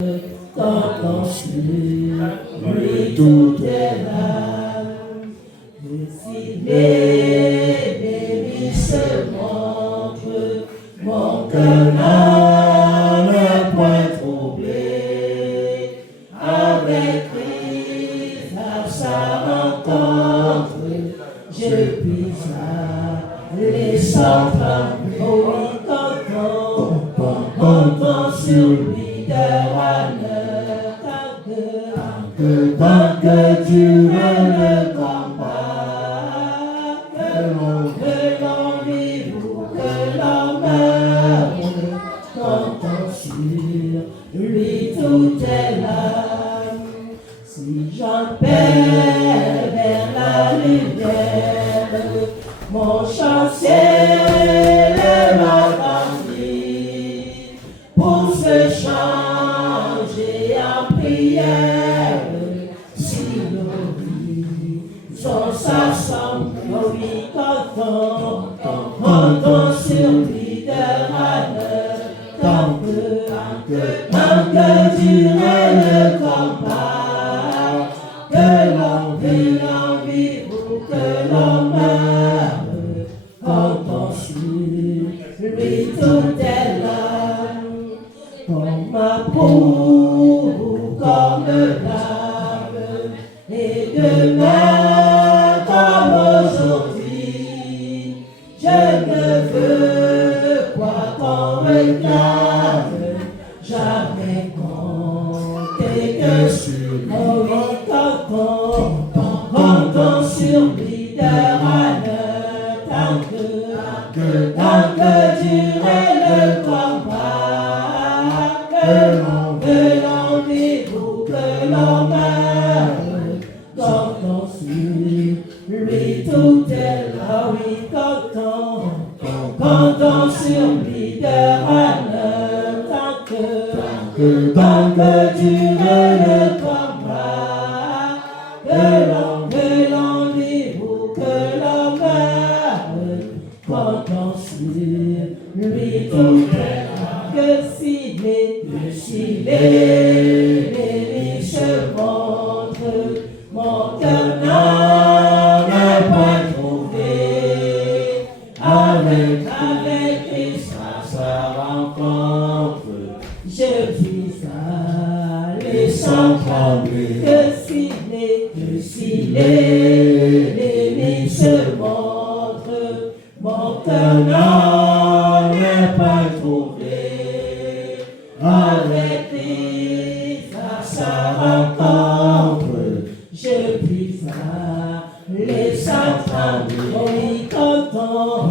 quand on suit, lui tout est là. Décidé, se montre, mon cœur n'est point troublé. Avec Christ, à sa rencontre, je puisse les centres, oui, quand sur lui de honneur, tant que Dieu le combat, que l'on vive ou que l'on meure, comptons sur lui tout est là. Si j'en perds vers la lumière, mon chant s'élève pour se changer en prière. Si nos vies s'assemblent, oui, comptons sur lui de honneur, tant que durer le combat, que l'on vive ou que l'on meure, comptons sur lui tout est là. Comme ma peau, comme l'âme, et demain comme aujourd'hui, je ne veux pas qu'on réclame, jamais compter que sur lui, comptons sur lui de honneur, tant que durer le combat, que l'on vive ou que l'on meure, comptons sur lui tout est là, oui, comptons sur lui de honneur, tant que durer le combat, que l'on vive ou que l'on meure, comptons sur lui tout est là. Que s'il est, se montre, mon cœur n'est pas trouvé. Avec Christ à sa rencontre, je puis aller sans trembler. Que s'il est, se montre, mon cœur n'est pas trouvé. Avec Christ à sa rencontre, je puis aller sans trembler. Oui, comptons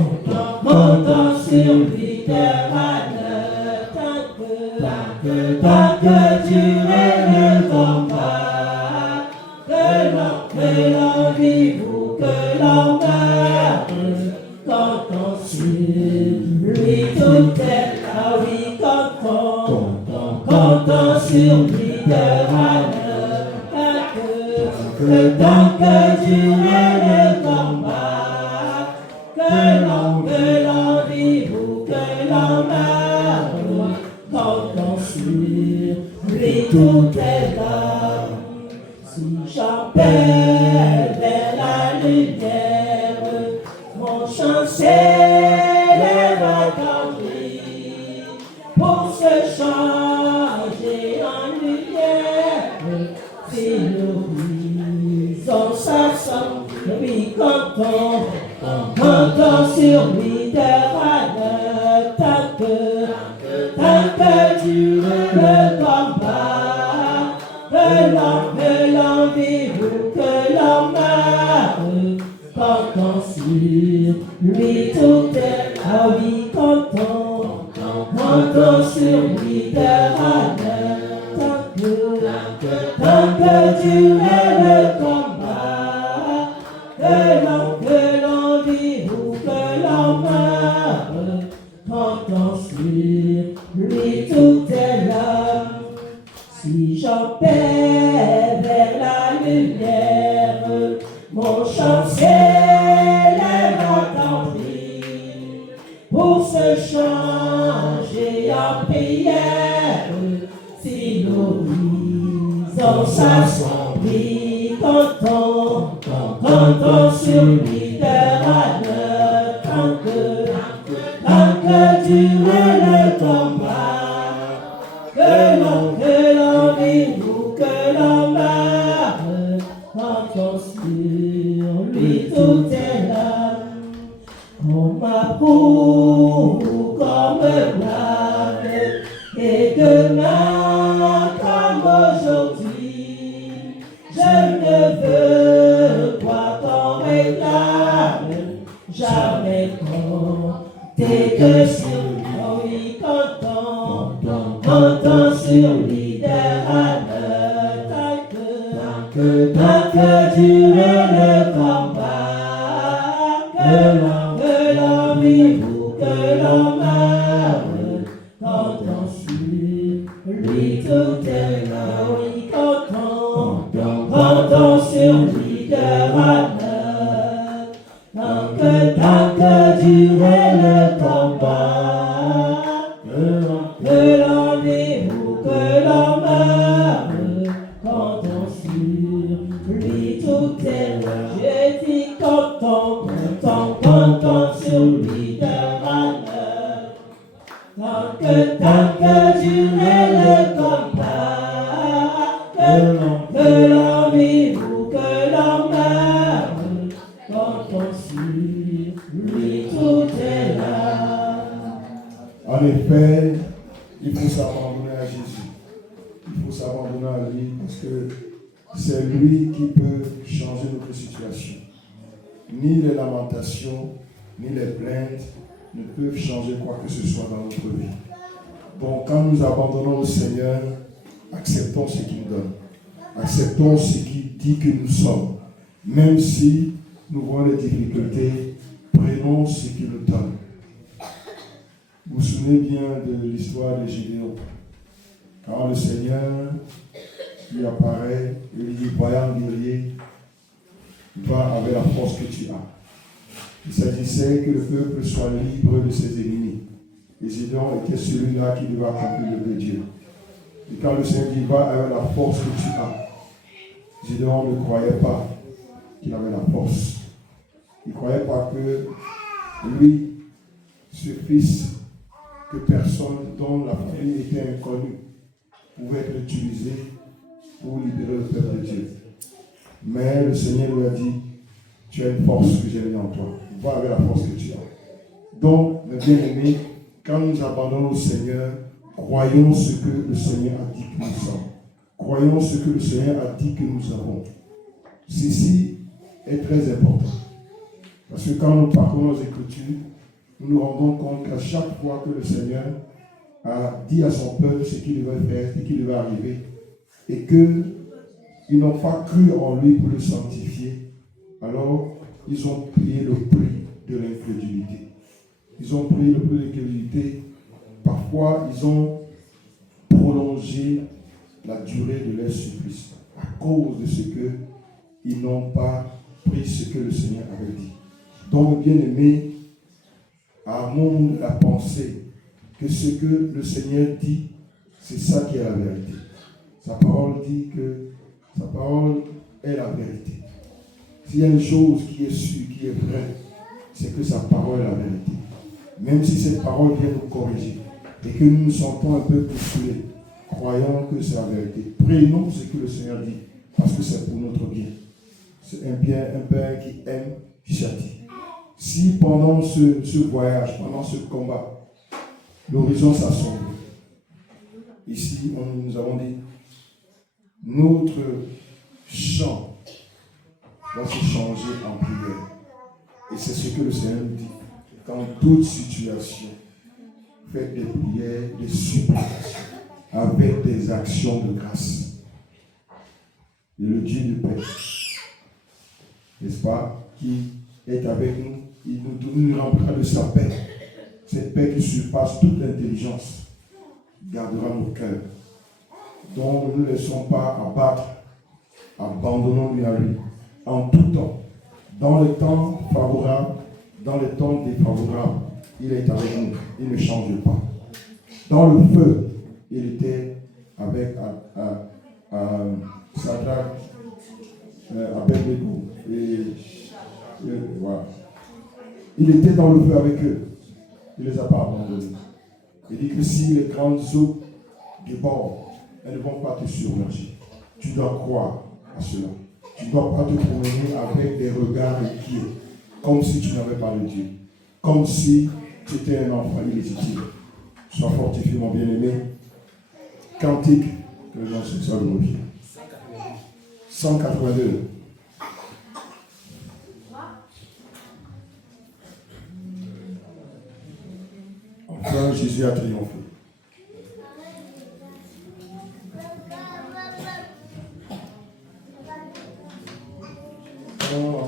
sur lui de honneur, tant que durer le combat, que l'on vive ou que l'on meure, comptons sur lui tout est là, oui, comptons sur lui de honneur, tant que durer le combat, que l'on vive ou que l'on meure, comptons sur lui tout est là. Si j'en perds vers la lumière, mon chant s'élève à lui pour se changer en lumière. Si nous brisons sa sang, lui comptons sur lui de honneur, tant que dure le combat, que l'on vive ou que l'on meure, comptons sur lui tout est là, oui, comptons sur lui de honneur, tant que durer le combat, que l'on vive ou que l'on meure, comptons sur lui tout est là. Si j'en perds vers la lumière, mon chant s'élève à pour se changer en prière. Si nous ils ont s'assemblés, comptant sur l'idéal, tant que durait le combat, que l'on vive ou que l'on meure, comptant sur lui tout est là, comme amour, comme blâme, et demain comme aujourd'hui, je ne veux pas qu'on réclame, jamais compter que sur lui, comptant sur l'idéal, tant que durait le combat, que l'on vive ou que l'on meure, comptant sur lui tout est là, oui, comptant sur l'idéal, tant que durait le combat, que l'on vive ou que l'on meure, comptant sur lui tout est là. Je dis comptant sur l'idéal, tant que durait le combat, que l'on vive ou que l'on meure, comptant sur lui tout est là. En effet, il faut s'abandonner à Jésus. Il faut s'abandonner à lui parce que c'est lui qui peut changer notre situation. Ni les lamentations, ni les plaintes ne peuvent changer quoi que ce soit dans notre vie. Donc quand nous abandonnons le Seigneur, acceptons ce qu'il nous donne. Acceptons ce qu'il dit que nous sommes. Même si nous voyons les difficultés, prenons ce qu'il nous donne. Vous vous souvenez bien de l'histoire de Gédéon. Quand le Seigneur lui apparaît, il lui dit, voyant guerrier, va avec la force que tu as. Il s'agissait que le peuple soit libre de ses ennemis. Et Gédéon était celui-là qui devait accomplir le de Dieu. Et quand le Seigneur dit, va avec la force que tu as, Gédéon ne croyait pas qu'il avait la force. Il ne croyait pas que lui, ce fils, que personne dont la famille était inconnue, pouvait être utilisé pour libérer le peuple de Dieu. Mais le Seigneur lui a dit, tu as une force que j'ai mis en toi. Va avec la force que tu as. Donc, mes bien-aimés, quand nous abandonnons au Seigneur, croyons ce que le Seigneur a dit que nous sommes. Croyons ce que le Seigneur a dit que nous avons. Ceci est très important. Parce que quand nous parcourons les Écritures, nous nous rendons compte qu'à chaque fois que le Seigneur a dit à son peuple ce qu'il devait faire, ce qui devait arriver, et qu'ils n'ont pas cru en lui pour le sanctifier, alors ils ont payé le prix de l'incrédulité. Ils ont payé le prix de l'incrédulité. Parfois, ils ont prolongé la durée de leur supplice à cause de ce qu'ils n'ont pas pris ce que le Seigneur avait dit. Donc, bien-aimés, avons la pensée que ce que le Seigneur dit, c'est ça qui est la vérité. Sa parole dit que sa parole est la vérité. S'il y a une chose qui est sûre, qui est vraie, c'est que sa parole est la vérité. Même si cette parole vient nous corriger et que nous nous sentons un peu bousculés, croyons que c'est la vérité. Prenons ce que le Seigneur dit parce que c'est pour notre bien. C'est un Père qui aime, qui châtie. Si pendant ce voyage, pendant ce combat, l'horizon s'assombrit, ici nous avons dit, notre chant va se changer en prière. Et c'est ce que le Seigneur nous dit. Dans toute situation, faites des prières, des supplications, avec des actions de grâce. Et le Dieu de paix, n'est-ce pas, qui est avec nous, il nous remplira de sa paix. Cette paix qui surpasse toute intelligence gardera nos cœurs. Donc ne nous laissons pas abattre, abandonnons-nous à lui en tout temps. Dans les temps favorables, dans les temps défavorables, il est avec nous, il ne change pas. Dans le feu, il était avec Sadrach, Abednego. Et voilà. Il était dans le feu avec eux. Il ne les a pas abandonnés. Il dit que si les grandes eaux débordent, elles ne vont pas te submerger. Tu dois croire à cela. Tu ne dois pas te promener avec des regards inquiets, comme si tu n'avais pas de Dieu, comme si tu étais un enfant illégitime. Sois fortifié, mon bien-aimé. Cantique, que le nom se soit glorifié. 182. Enfin, Jésus a triomphé.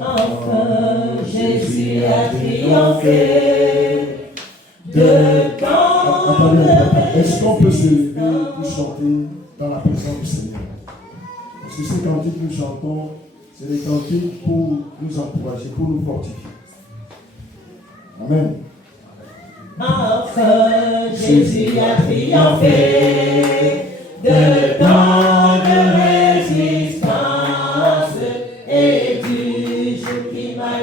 Enfin, Jésus a triomphé de quand. Est-ce qu'on peut se lever pour chanter dans la présence du Seigneur? Parce que ces cantiques que nous chantons, c'est des cantiques pour nous encourager, pour nous fortifier. Amen. Enfin, Jésus a triomphé de tant de résistance et du jour qui m'a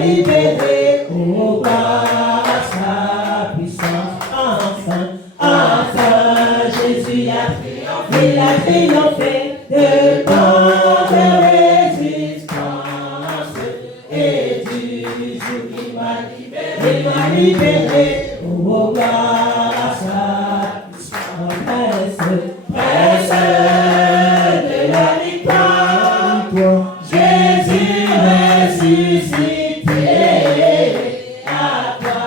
libéré au bas sa puissance. Enfin, Jésus a triomphé de tant de résistance et du jour qui m'a libéré au bas sa presse de la victoire. Jésus ressuscité, à toi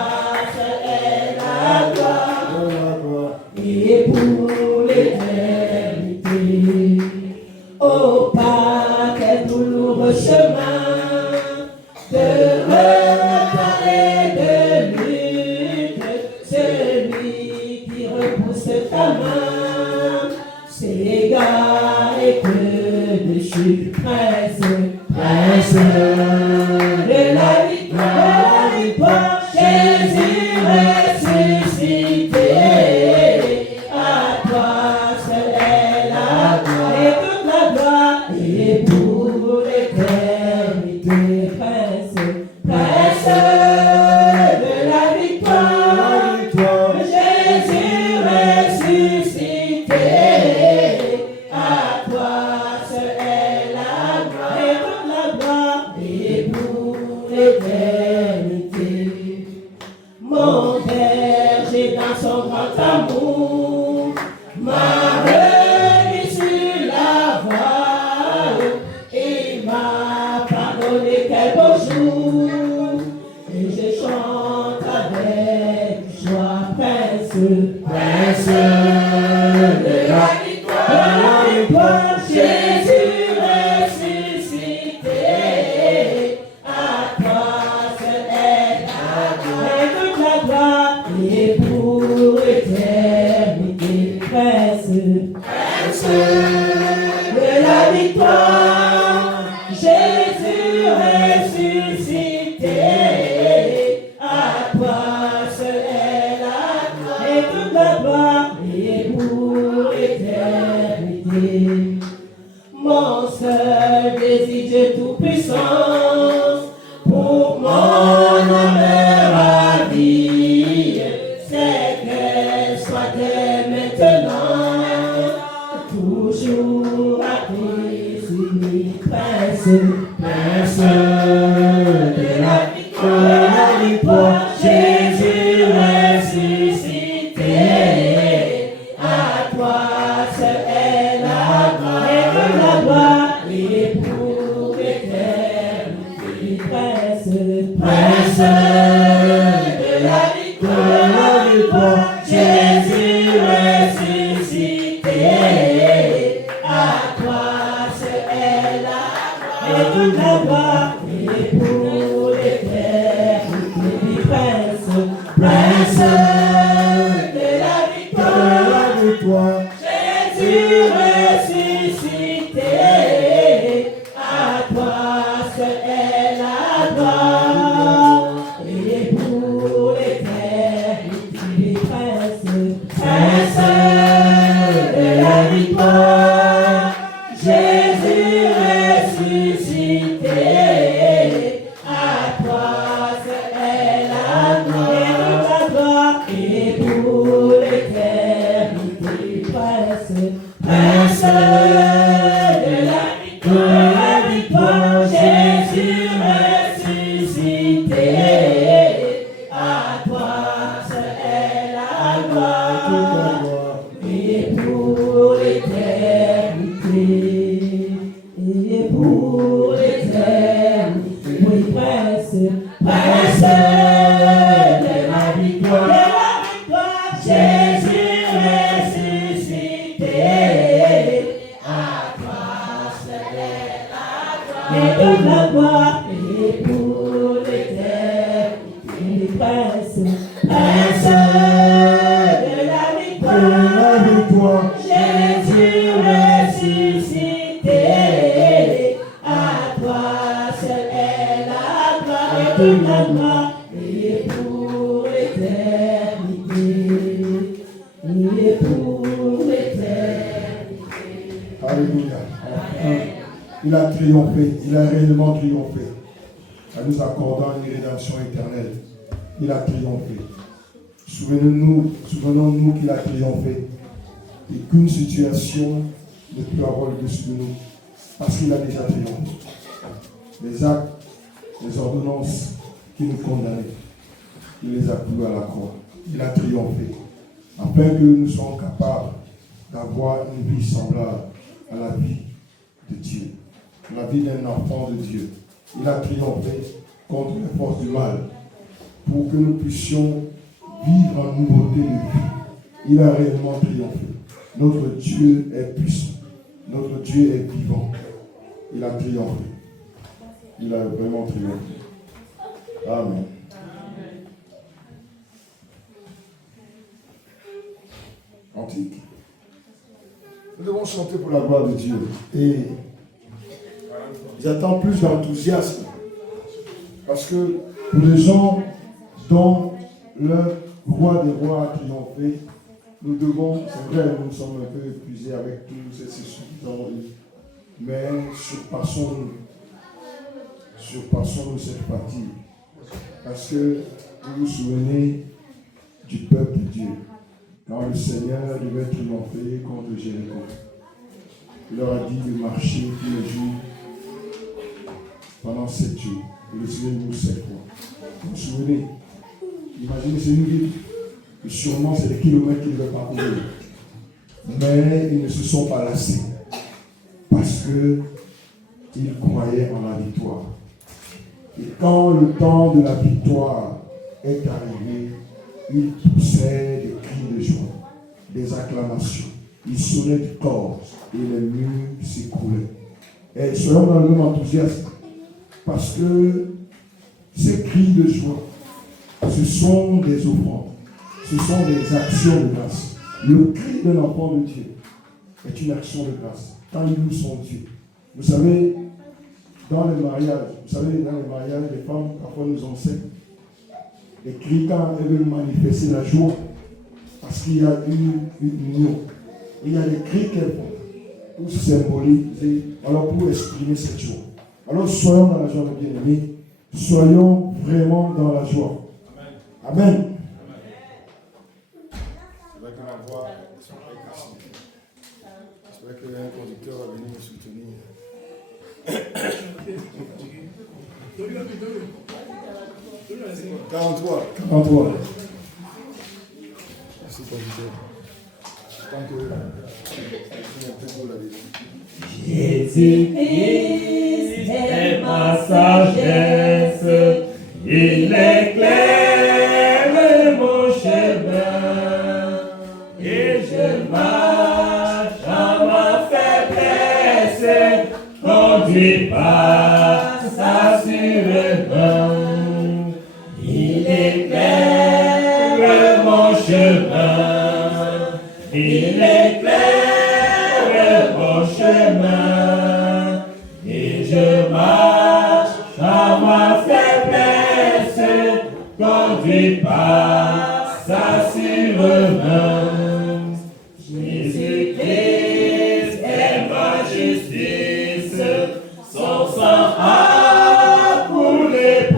seul est la gloire et pour l'éternité. Oh, pas quel douloureux chemin de retard et de lutte, celui qui repousse ta main s'égare et que de chute presse de la victoire, Jésus ressuscité, à toi seul est la gloire et toute la gloire et pour l'éternité. Presse de la victoire, Jésus ressuscité, à toi seul est la gloire et toute la gloire et pour l'éternité. Mon berger dans son grand amour m'a remis sur la voie et m'a pardonné quel beau jour. Et je chante avec joie, prince de la victoire, Jésus ressuscité, à toi seul est la gloire et toute la gloire et pour l'éternité. Prince de la victoire, Jésus ressuscité, à toi seul est la gloire et toute la gloire et pour l'éternité. Mon seul désir, Dieu tout-puissant, pour mon honneur à vie, c'est qu'elle soit dès maintenant, toujours à tes soumis, prince de la victoire, Jésus ressuscité, à toi seul est la gloire et toute la gloire et pour l'éternité. Prince de la victoire, Jésus ressuscité, à toi seul est la gloire et toute la gloire et pour l'éternité. Prince de la victoire, Jésus ressuscité, à toi seul est la gloire et pour l'éternité. Prince de prince de la victoire, Jésus ressuscité. À toi seul est la gloire, et pour l'éternité, et pour l'éternité. Oui, prince de la victoire, Jésus ressuscité. À toi seul est la gloire, et toute la gloire, et pour l'éternité. Prince de la victoire, Jésus ressuscité. À toi seul est la gloire, et toute la gloire, et pour l'éternité, et pour l'éternité. Alléluia. Il a triomphé, il a réellement triomphé. En nous accordant une rédemption éternelle, il a triomphé. Souvenons-nous qu'il a triomphé. Et qu'une situation ne peut avoir le dessus de nous. Parce qu'il a déjà triomphé. Les actes, les ordonnances qui nous condamnaient, il les a cloués à la croix. Il a triomphé. Afin que nous soyons capables d'avoir une vie semblable à la vie de Dieu. La vie d'un enfant de Dieu. Il a triomphé contre les forces du mal. Pour que nous puissions vivre en nouveauté de vie. Il a réellement triomphé. Notre Dieu est puissant. Notre Dieu est vivant. Il a triomphé. Il a vraiment triomphé. Amen. Antique. Nous devons chanter pour la gloire de Dieu. Et j'attends plus d'enthousiasme. Parce que pour les gens dont le roi des rois a triomphé, nous devons, c'est vrai, nous sommes un peu épuisés avec tout, c'est suffisant, mais surpassons-nous cette fatigue. Parce que vous vous souvenez du peuple de Dieu, quand le Seigneur devait triompher contre Jéricho. Il leur a dit de marcher tous les jours pendant 7 jours. Et le Seigneur nous 7 fois. Vous vous souvenez? Imaginez, c'est une ville. Et sûrement, c'est des kilomètres qu'ils devaient parcourir. Mais ils ne se sont pas lassés. Parce qu'ils croyaient en la victoire. Et quand le temps de la victoire est arrivé, ils poussaient des cris de joie, des acclamations. Ils sonnaient du corps et les murs s'écroulaient. Et soyons dans le même enthousiasme. Parce que ces cris de joie, ce sont des offrandes. Ce sont des actions de grâce. Le cri d'un enfant de Dieu est une action de grâce. Quand il loue son Dieu. Vous savez, dans les mariages, les femmes parfois nous enseignent. Les cris quand elles veulent manifester la joie. Parce qu'il y a une union. Il y a des cris qu'elles font pour symboliser, alors pour exprimer cette joie. Alors soyons dans la joie, mes bien-aimés. Soyons vraiment dans la joie. Amen. Amen. J'espère que ma voix est cassée. J'espère qu'un conducteur va venir me soutenir. 43. Merci, conducteur. Jésus-Christ est ma sagesse, il éclaire mon chemin, et je marche dans ma faiblesse, conduit par sa sûreté. Il éclaire mon chemin, il éclaire mon chemin, et je marche dans ma faiblesse, conduit par sa sûreté. Jésus-Christ est ma justice, son sang a coulé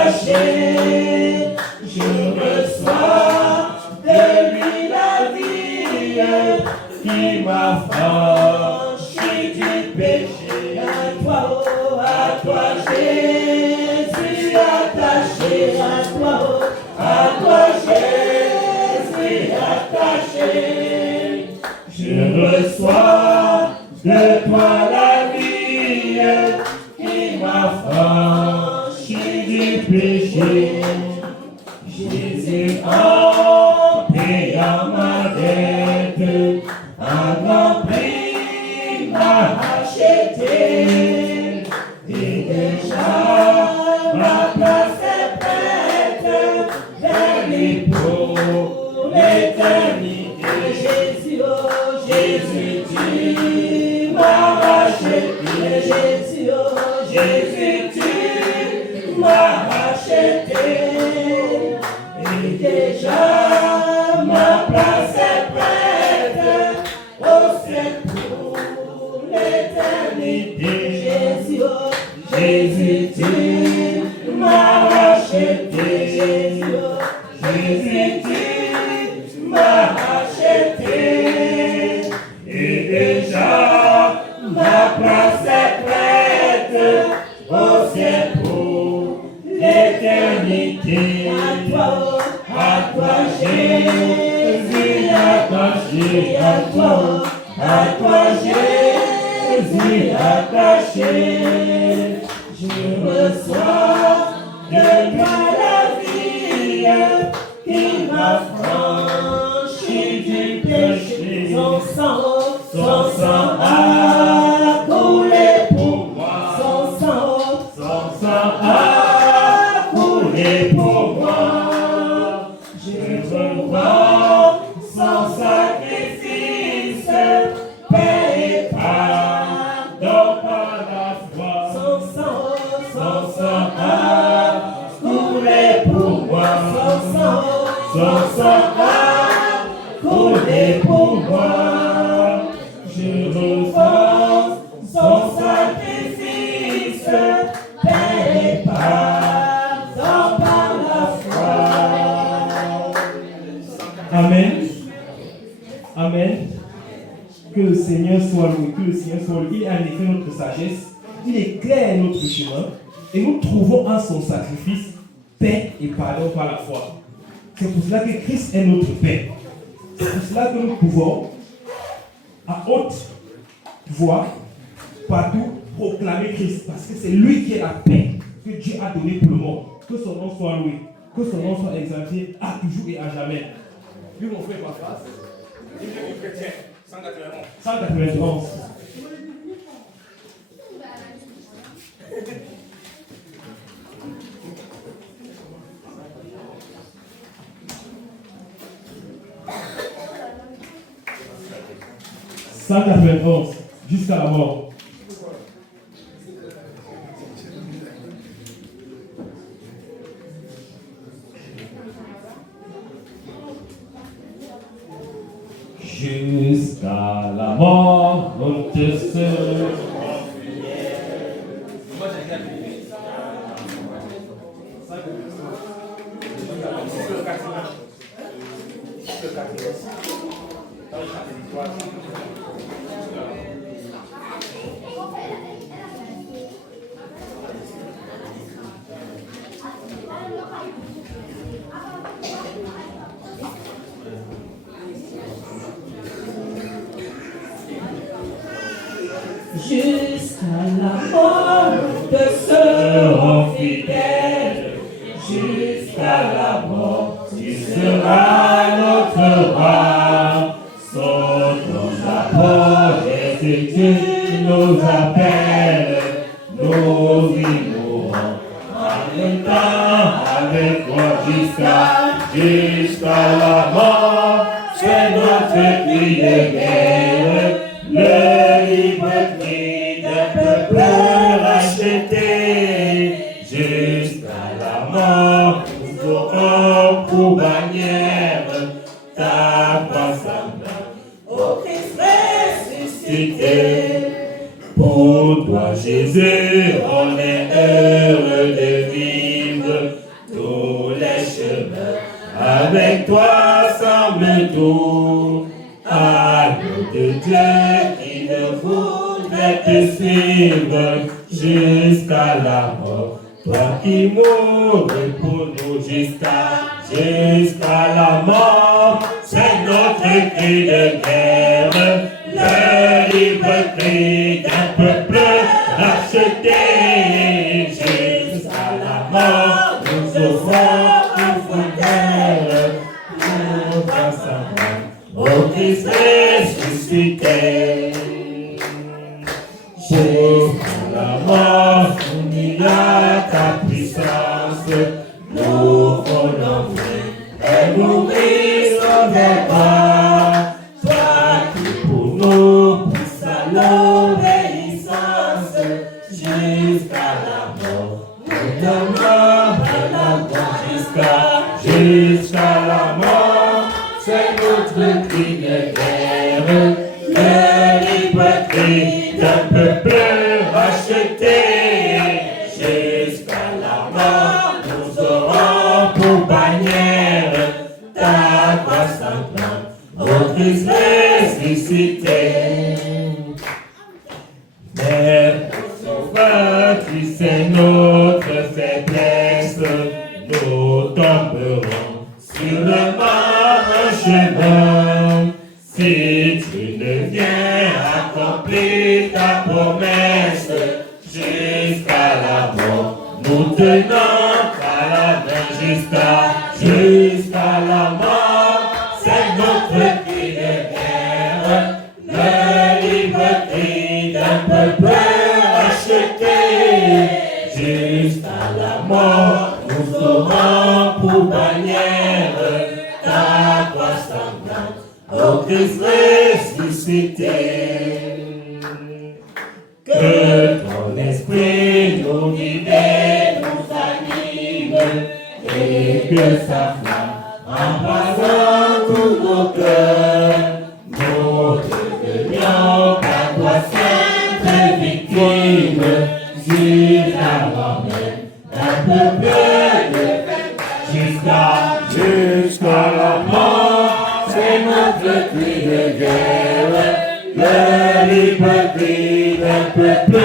racheté. Je reçois de lui la vie qui m'a franchi du péché. À toi Jésus attaché, à toi Jésus attaché. Je reçois de toi la vie qui m'a franchi du péché. Jésus en payant ma dette, a rempli m'a racheté. Et déjà ma place est prête vers lui pour l'éternité. Jésus, oh Jésus, tu m'as racheté. Jésus, oh Jésus, tu m'as racheté. Et déjà ma place est prête au ciel pour l'éternité. Jésus, oh Jésus, tu m'as racheté. Jésus, oh Jésus, tu m'as racheté. Et déjà ma place est prête au ciel pour l'éternité. À toi Jésus attaché, à toi Jésus attaché. Je reçois de toi la vie qui m'a franchi du péché. Son sang a coulé pour moi. Son sang a coulé pour moi. Je revois son sacrifice, paix et pardon par la foi. Son sang a coulé pour moi. Son sang a coulé pour moi. Je revois son sacrifice, paix et pardon par la foi. Amen. Amen. Que le Seigneur soit loué. Que le Seigneur soit loué. Il est en effet notre sagesse. Il éclaire notre chemin. Et nous trouvons en son sacrifice paix et pardon par la foi. C'est pour cela que Christ est notre paix. C'est pour cela que nous pouvons, à haute voix, partout, proclamer Christ. Parce que c'est lui qui est la paix que Dieu a donnée pour le monde. Que son nom soit loué. Que son nom soit exalté à toujours et à jamais. Lui, mon frère, ma face. Il est chrétien. 191. 191. Jusqu'à la mort. Jusqu'à la mort, on te sera fidèle. Jusqu'à la mort te serons fidèles. Jusqu'à la mort, tu seras notre roi. Saute la porte et que Dieu nous appelle. Nous vivrons en même temps avec toi jusqu'à la mort. C'est notre cri de guerre, le libre cri d'un peuple racheté. Jusqu'à la mort, nous aurons pour bannière ta croix semblable au Christ ressuscité. Pour toi, Jésus, on est heureux de vivre. suivre jusqu'à la mort. Toi qui mourrais pour nous jusqu'à la mort. C'est notre cri de guerre, le libre cri d'un peuple racheté. Jusqu'à la mort, nous offrons une frontière pour ta sainte, ô Christ ressuscité. Jusqu'à la mort, unira ta puissance, nous voulons et mourir sauver toi. Toi qui pour nous pousse à l'obéissance, jusqu'à la mort, nous demeurons la gloire jusqu'à la mort. C'est notre cri de guerre, le libre cri d'un peuple racheté. Jusqu'à la mort, nous aurons pour bannière ta croix sanglante, ô Christ ressuscité. Mère, Sauveur, tu sais notre faiblesse, nous tomberons sûrement un chemin. Si tu ne viens accomplir ta promesse, jusqu'à la mort, nous tenons à la main jusqu'à la mort. C'est notre cri de guerre, le libre cri d'un peuple racheté. Jusqu'à la mort, nous aurons pour bannière ta croix sanglante, ô Christ ressuscité. Que ton esprit nous guide, nous anime, et que sa flamme embrasant tous nos cœurs, nous devenions ta toi sainte victime, jusqu'à mort même, d'un peuple jusqu'à la mort. C'est notre cri de guerre, le libre cri d'un peuple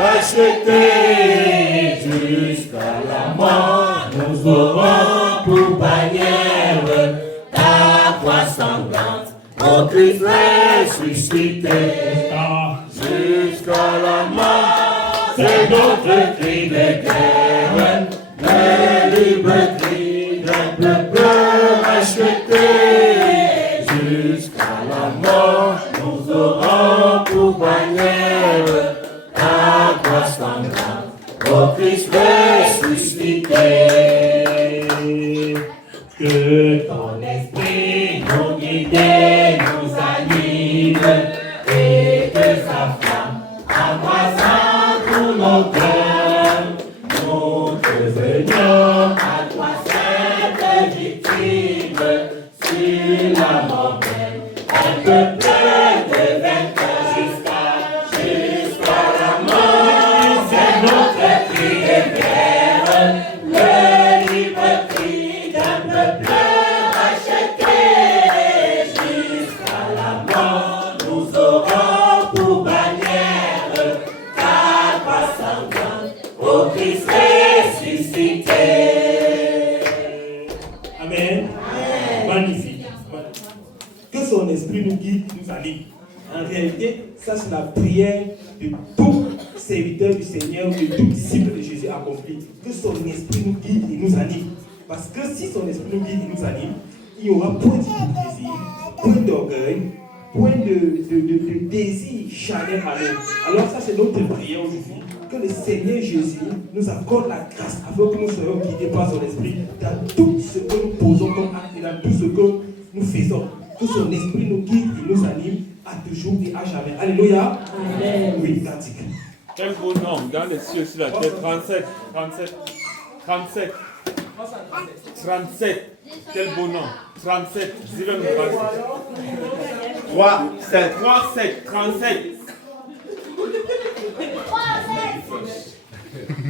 racheté. Jusqu'à la mort, nous aurons pour bannière ta croix sanglante, ô Christ ressuscité. Jusqu'à la mort, c'est notre cri de guerre, le libre cri d'un peuple racheté. Jusqu'à la mort, nous aurons pour bannière ta croix sanglante, ô Christ ressuscité. Que ton esprit nous guide, nous anime, et que sa flamme embrassant tous nos cœurs, nous devenions à toi sainte victime, sur la mort même, un peuple de vainqueurs jusqu'à la mort. C'est notre cri de guerre, le libre cri d'un peuple racheté. Jusqu'à la mort, nous aurons pour bannière ta croix sanglante, ô Christ ressuscité. Amen. Magnifique. Que son esprit nous guide, nous anime. En réalité, ça c'est la prière de tout serviteur du Seigneur, de tout disciple de Jésus accompli. Que son esprit nous guide et nous anime. Parce que si son esprit nous guide et nous anime, il n'y aura point d'hypocrisie, point d'orgueil, point de désir charnel à nous. Alors ça c'est notre prière aujourd'hui. Que le Seigneur Jésus nous accorde la grâce afin que nous soyons guidés par son esprit dans tout ce que nous posons comme acte et dans tout ce que nous faisons. Que son esprit nous guide et nous anime à toujours et à jamais. Alléluia. Amen. Oui, cantique. Quel beau nom dans les cieux sur la terre. 37. Quel beau nom. 37. 37. 37.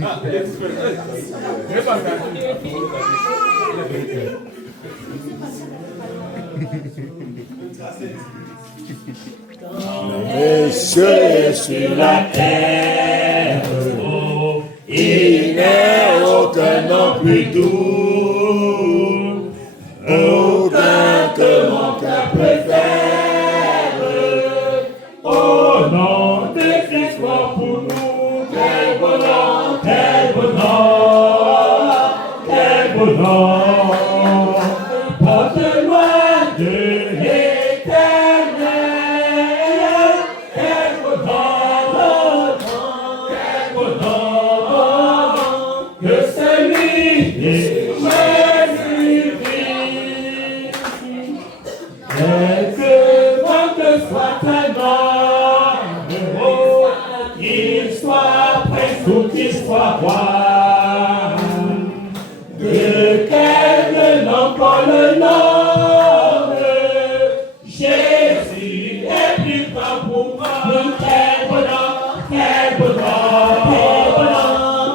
Ah, Les cieux et sur la terre, il n'est aucun nom plus doux, aucun que mon cœur préfère. Au nom de Christ mort pour nous, quel bonheur, quel bonheur, quel bonheur, porte-moi de l'éternel, quel bonheur, que celui de Jésus-Christ. Et que bon que soit ta norme, qu'il soit prince ou qu'il soit roi, de quelque nom qu'on le nomme, Jésus est plus grand pour moi. Quel bonheur, quel bonheur,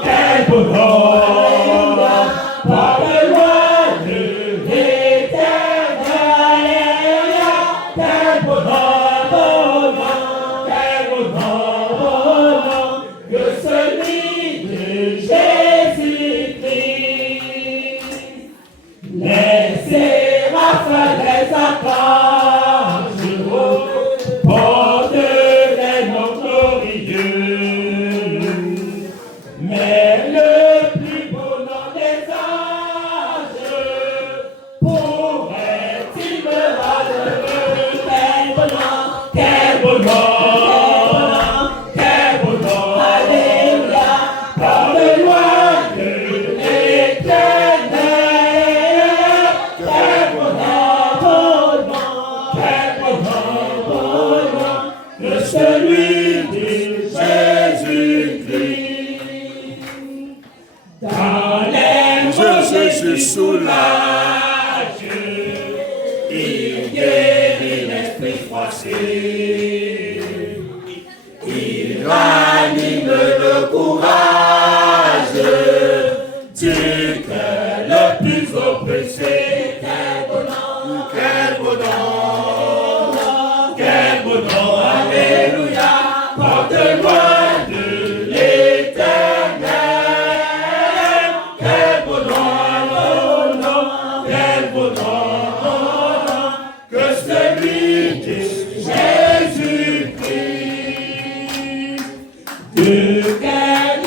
quel bonheur, parle-moi de l'éternel, quel bonheur, que celui de Jésus-Christ. Les séraphins, les archanges portent les noms glorieux, mais le plus beau nom des anges pourrait-il me rendre quel bonheur, alléluia, parle-moi de l'éternel, quel bonheur, que celui de Jésus-Christ. Dans les mots Jésus soulage, il guérit l'esprit froissé, il ranime le courage du cœur le plus oppressé. Quel bonheur, alléluia, porte-moi de l'éternel, quel bonheur, que celui de Jésus-Christ, de quel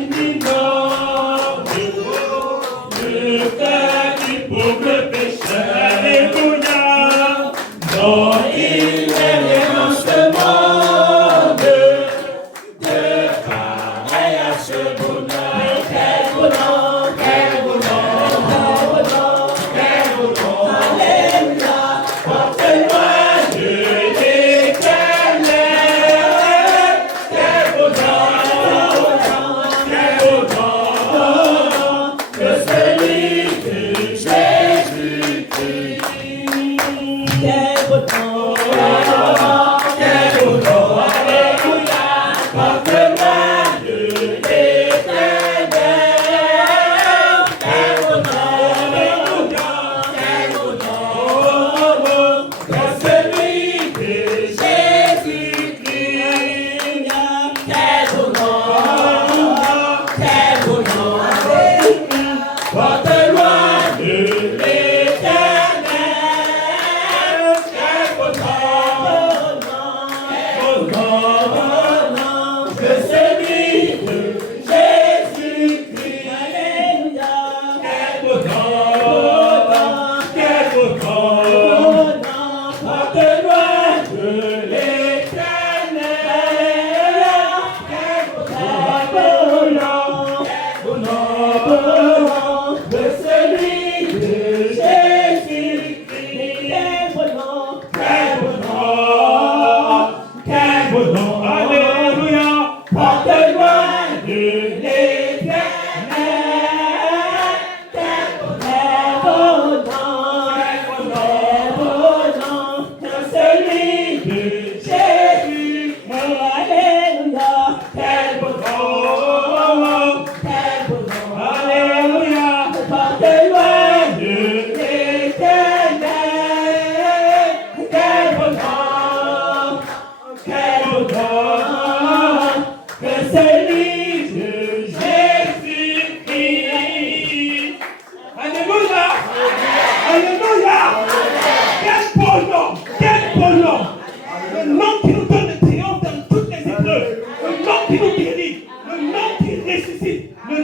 éminent, de quel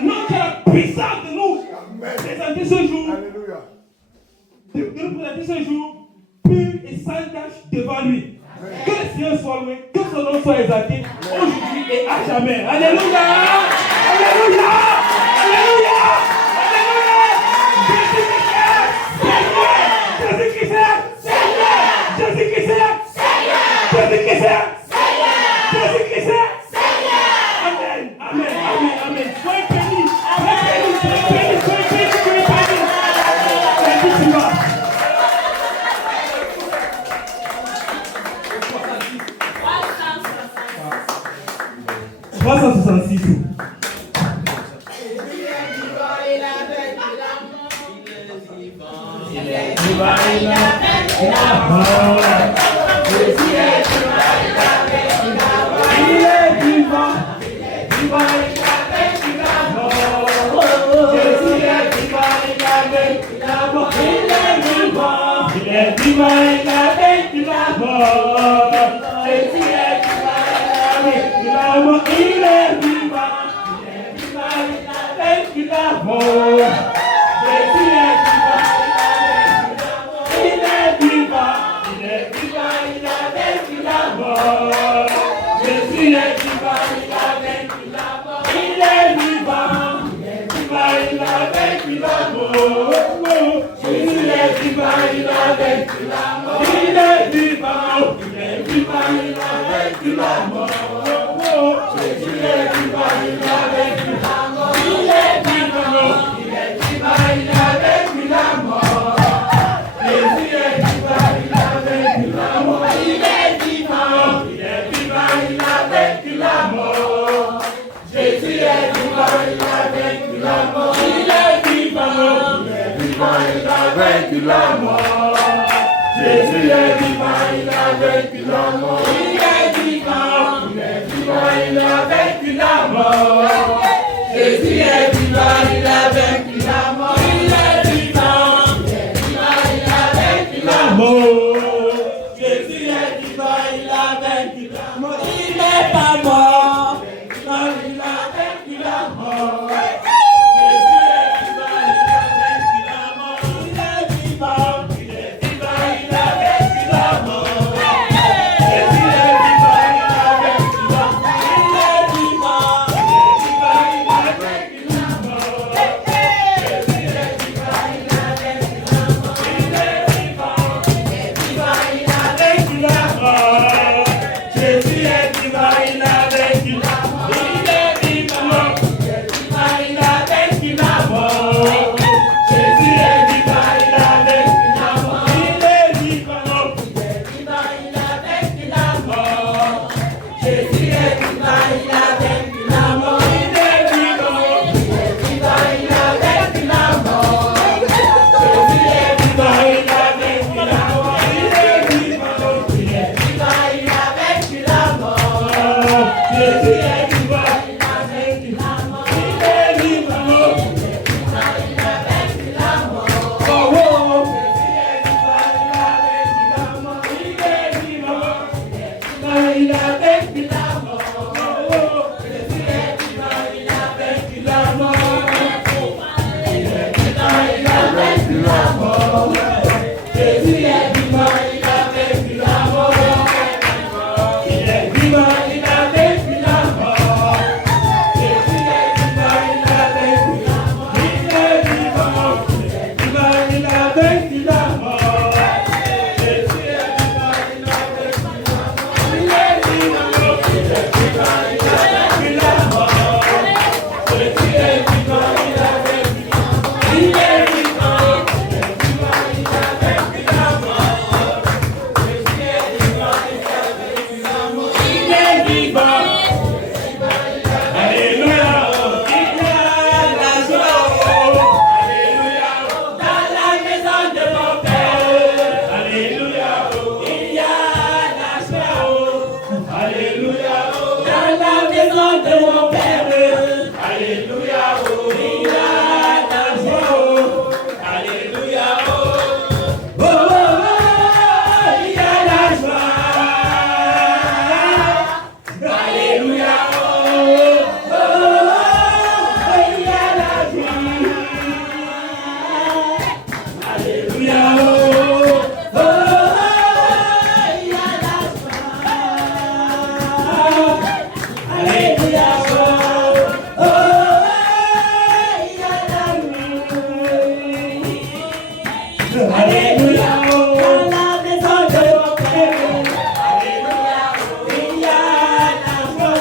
nom qui a la puissance de nous présenter ce jour, Alléluia. de nous présenter ce jour pur et sans tache devant lui. Que le Seigneur soit loué, que son nom soit exalté aujourd'hui et à jamais. Alléluia! Alléluia! Alléluia! Jésus-Christ est Seigneur! Jésus-Christ est Seigneur! Jésus-Christ est Seigneur! Jésus-Christ est Seigneur! Amen! Amen! Amen! Amen! Soyez bénis! Soyez bénis! Soyez bénis! Soyez bénis! Soyez bénis! Jésus Alléluia. Dans la maison de mon Père, il y a la joie.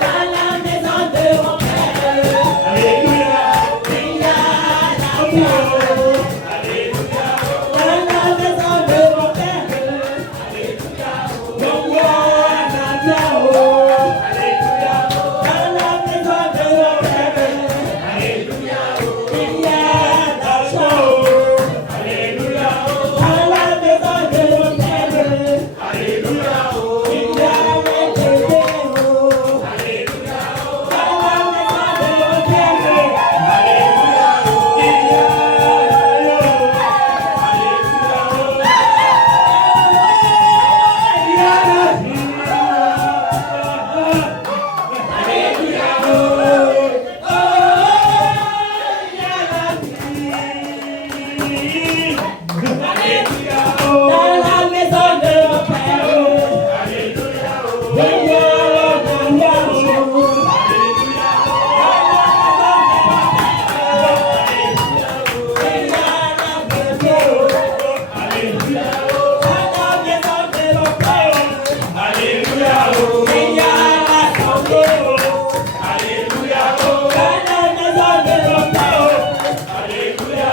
Dans la maison de mon Père, Alléluia. il y a la joie. Dans la maison de mon Père, il y a la joie. Dans la maison de mon Père, il y a la joie. Dans la maison de mon Père, il y a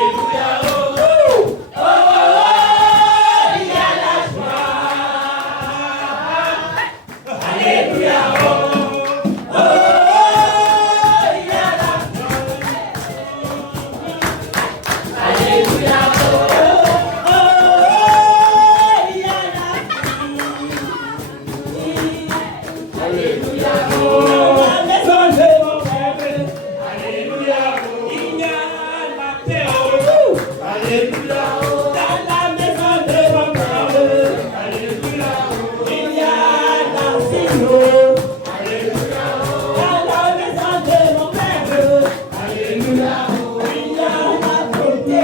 les bébés. Dans la maison de mon Père,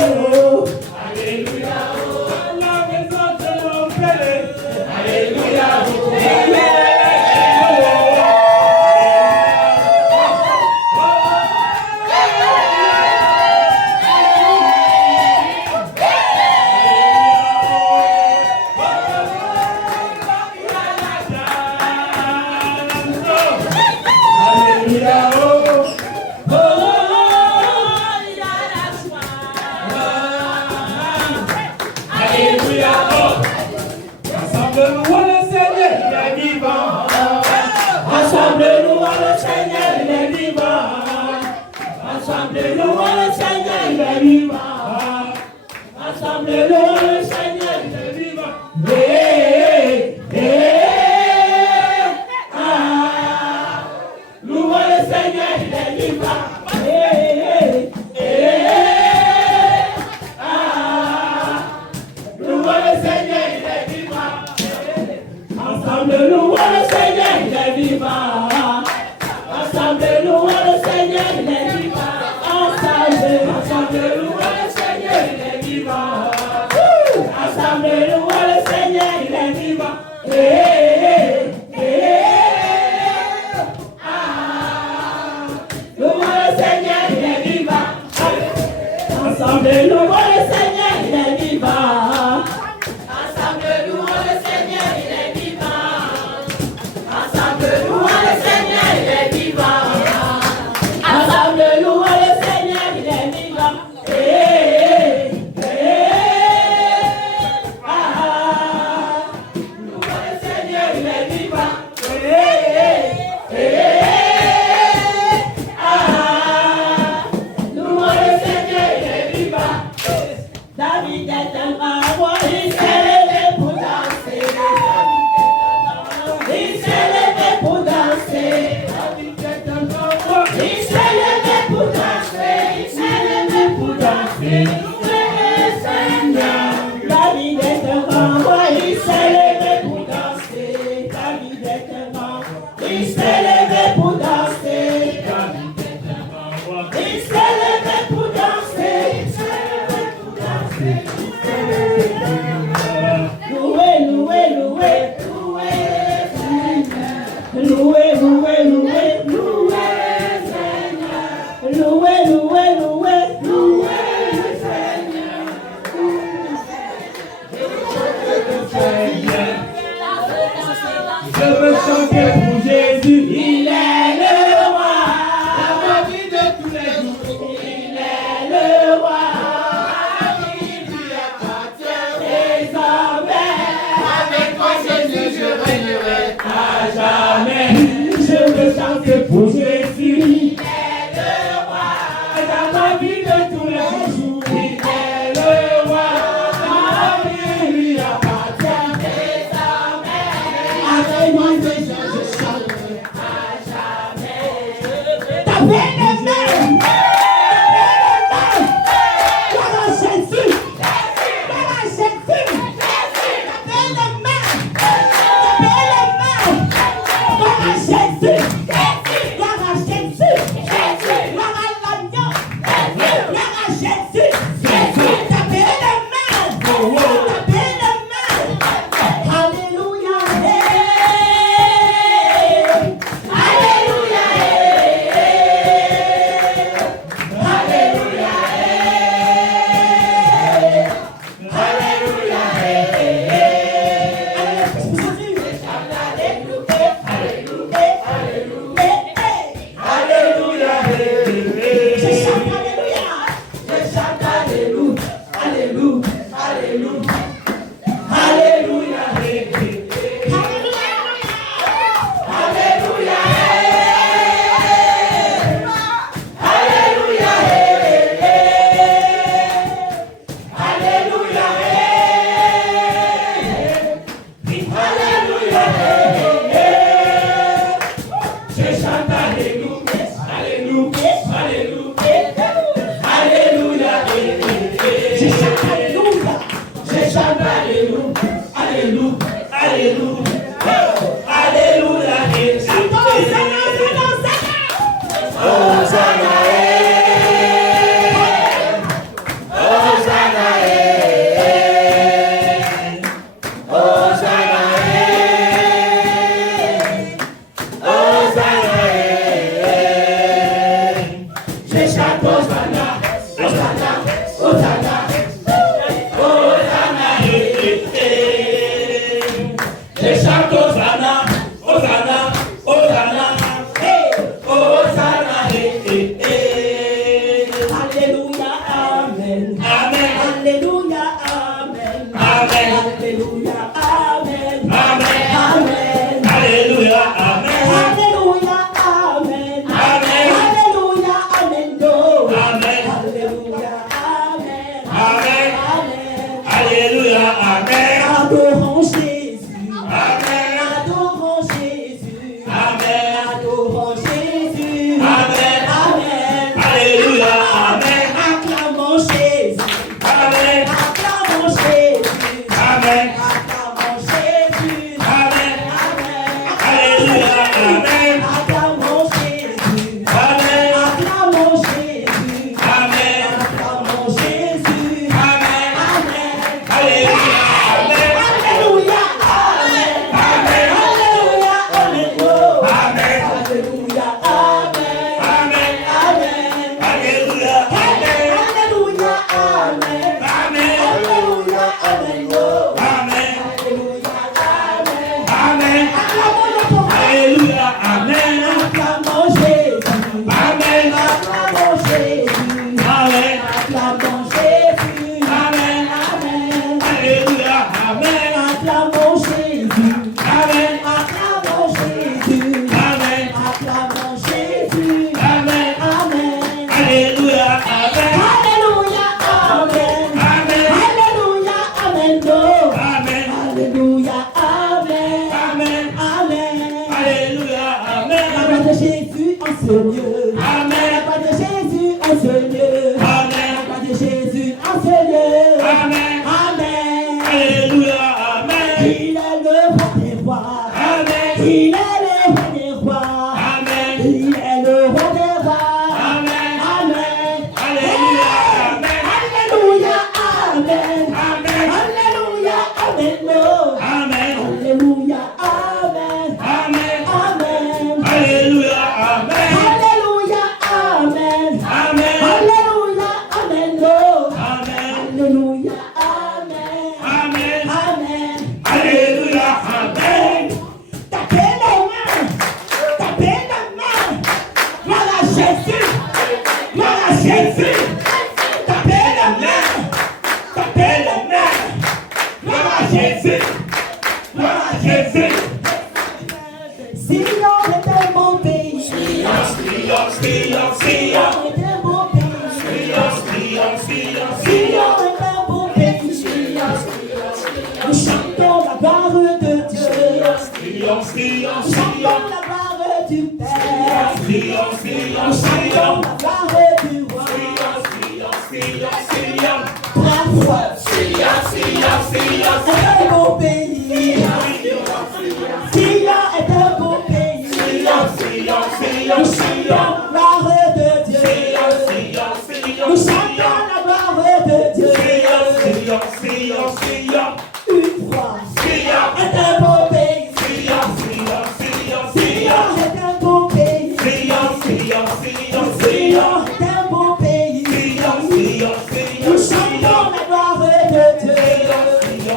dans la maison de mon Père, il y a la joie. Ensemble-nous, le Seigneur, il est vivant. Ensemble-nous, le Seigneur, il est vivant. Ensemble-nous, le Seigneur, il est vivant. Ensemble-nous, le Seigneur, il est vivant. Louons le Seigneur, il est vivant. Louons le Seigneur, il est vivant. Ensemble, louons le Seigneur, il est vivant. Ensemble, louons le Seigneur, il est vivant. Ensemble, louons le Seigneur, il est vivant. Ensemble, louons le Seigneur, il est vivant. Louons le Seigneur, il est vivant. Ensemble, louons le Seigneur, il est vivant. Ensemble, louons le Seigneur, il est vivant. Ensemble, louons le Seigneur, il est vivant. Ensemble, louons le Seigneur, il est vivant. Louons le Seigneur, il est vivant. Louons le Seigneur, il est vivant. David est un grand roi, il s'est levé pour danser. Il s'est levé pour danser. David est un grand roi, il s'est levé pour danser. Il s'est levé pour danser. Louez le Seigneur. David est un grand roi, il s'est levé pour danser. David est un grand roi, il s'est levé pour danser. David est un grand roi, il s'est levé pour danser. Il s'est levé pour danser. Louez, louez, louez, louez le Seigneur. Louez, louez, louez, louez le Seigneur. Oh Jésus, il est le roi. Dans ma vie de tous les jours, il est le roi. Ma vie lui appartient désormais. Avec moi, je chante à jamais. Tapez les mains. Alléluia, Nous chantons la gloire de Dieu. Nous chantons la gloire du Père. Nous chantons la gloire du Roi. La foi. C'est un beau pays. Sion est un beau pays. Nous chantons la gloire de Dieu. Nous chantons la gloire de Dieu. Une fois. Est un beau pays. Sion est un beau pays. Sion est un beau pays. Nous chantons la gloire de Dieu.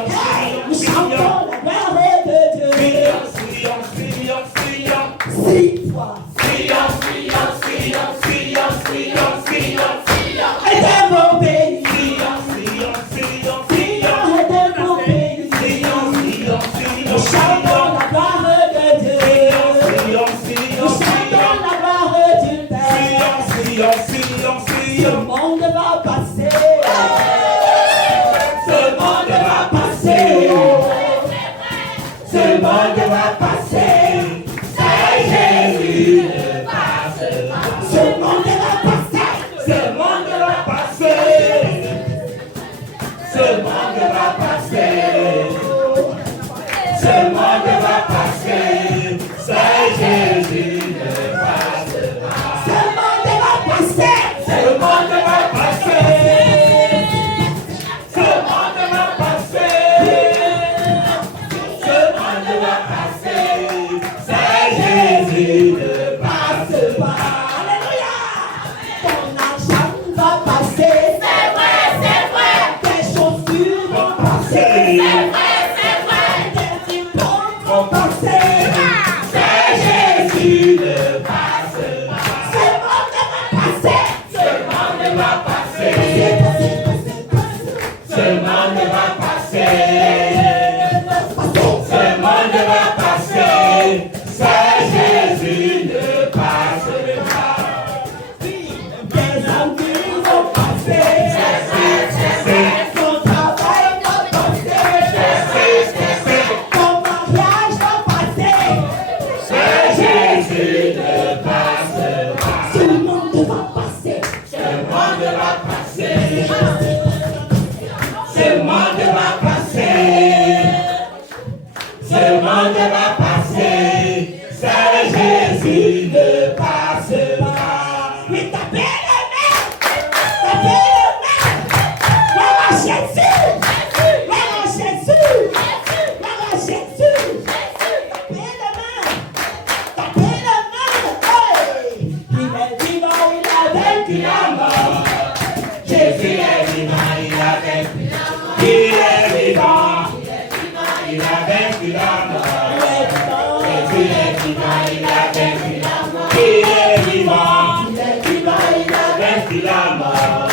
Hey, nous chantons la gloire de Dieu. 6 fois. Est un beau pays. Nous chantons la gloire de Dieu. Nous chantons la gloire du Père. Ce monde va passer. Ce monde va passer. Ce monde va passer. C'est Jésus ne passera. Ce monde va passer. Ce monde va passer. Ce monde va passer. Ce monde va passer, c'est Jésus ne passera. Ce monde va passer, ce monde va passer. Ce monde va passer, ce monde va passer, c'est Jésus ne passera. Alléluia. Ton argent va passer, c'est vrai, c'est vrai. Tes chaussures vont passer, c'est vrai. C'est Jésus ne passera. Ce monde va passer. Ce monde va passer. Ce monde va passer. Ce monde va passer. C'est Jésus ne passera. Des amis vont passer. Ton travail va passer. Ton mariage va passer. Jésus ne passera. Ce monde va passer. Ce monde va passer. Ce monde va passer. Ce monde va passer. C'est Jésus ne passera. Mais tapez les mains. Tapez les mains. Gloire à Jésus. Gloire à Jésus. Gloire à Jésus. Tapez les mains. Tapez les mains. Hey. Il est vivant, il a vaincu la mort. Jésus est vivant, il a vaincu la mort. Il est vivant, il a vaincu la mort.